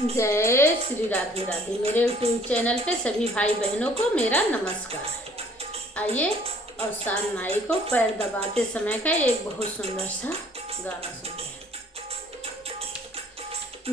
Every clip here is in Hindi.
जय श्री राधे राधे। मेरे यूट्यूब चैनल पे सभी भाई बहनों को मेरा नमस्कार। आइए और शान माई को पैर दबाते समय का एक बहुत सुंदर सा गाना सुनते हैं।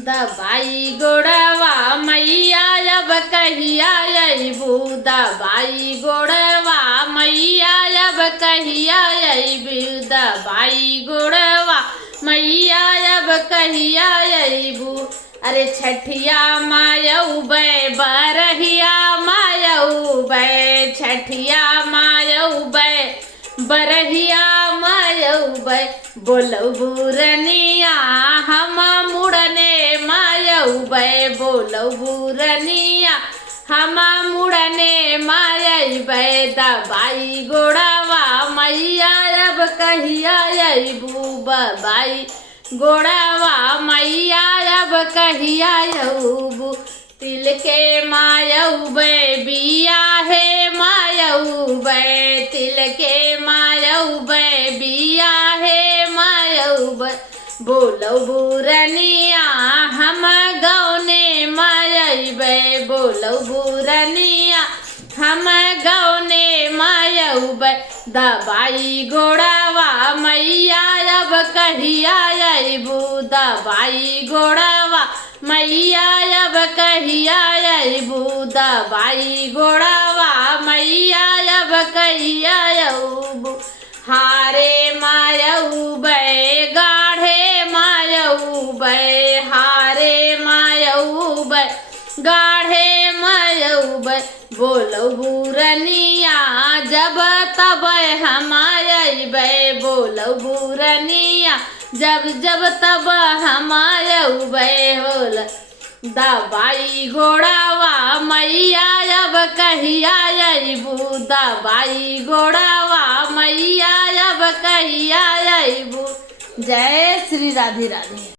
दबाई गोड़वा मैया अब कहिया अइबू, दबाई गोड़वा मैया अब कहिया अइबू, दबाई गोड़वा मैया अब कहिया अइबू। अरे छठिया मायऊ बै बरहिया मायऊ बै, छठिया मायऊ बै बरहिया मायऊ बै। बोलऊ बुरनिया हम मुड़ने मायऊ बै, बोलऊ बुरनिया हम मुड़ने मायई बै। दबाई गोड़वा मैया अब कहिया अइबू, बबाई गोड़वा मैया अब कहिया अइबू। तिल के मायऊ बै बिया है मायऊ बै, तिल के मायऊ बै बिया है मायऊ बै। बोलऊ बुरनिया हम गौने मायई बै, बोलऊ बुरनिया हम गौने मायऊ बै। दबाई गोड़वा मैया अब कहिया अइबू, दबाई गोड़वा मैया अब कहिया अइबू, दबाई गोड़वा मैया अब कहिया अइबू। हारे मायऊ बै गाढ़े मायऊ बै, हारे मायऊ बै गाढ़े मायऊ बै। बोलऊ बुरनिया जब तब हम अइबै, बोलऊ बुरनिया जब जब तब हम अइबै। होल दबाई गोड़वा मैया अब कहिया अइबू, दबाई गोड़वा मैया अब कहिया अइबू। जय श्री राधे राधे।